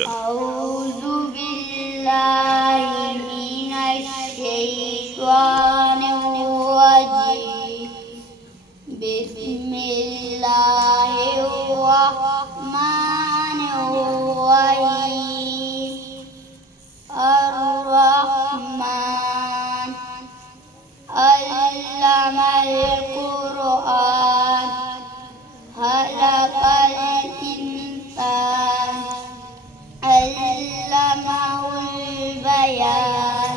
أعوذ بالله من الشيطان الرجيم. بسم الله الرحمن الرحيم. الرحمن علم القرآن خلق الإنسان علمه البيان.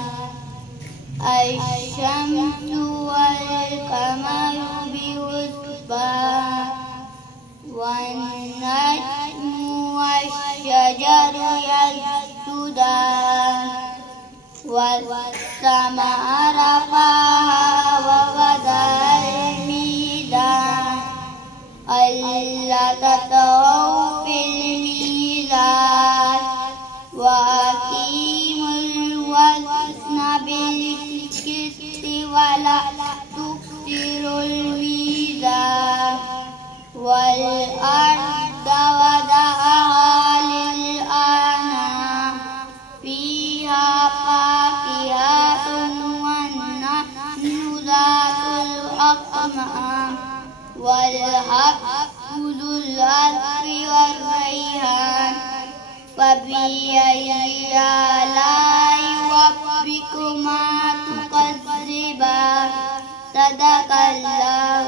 الشمس والقمر بحسبان والنجم والشجر يسجدان والسماء رفعها ووضع الميزان ألا تطغوا في الميزان وأقيموا الوزن بالقسط ولا تخسروا الميزان. والأرض وضعها للأنام فيها فاكهة والنخل ذات الأكمام والحب ذو العصف والريحان. فبأي آلاء ربكما تكذبان؟ صدق الله.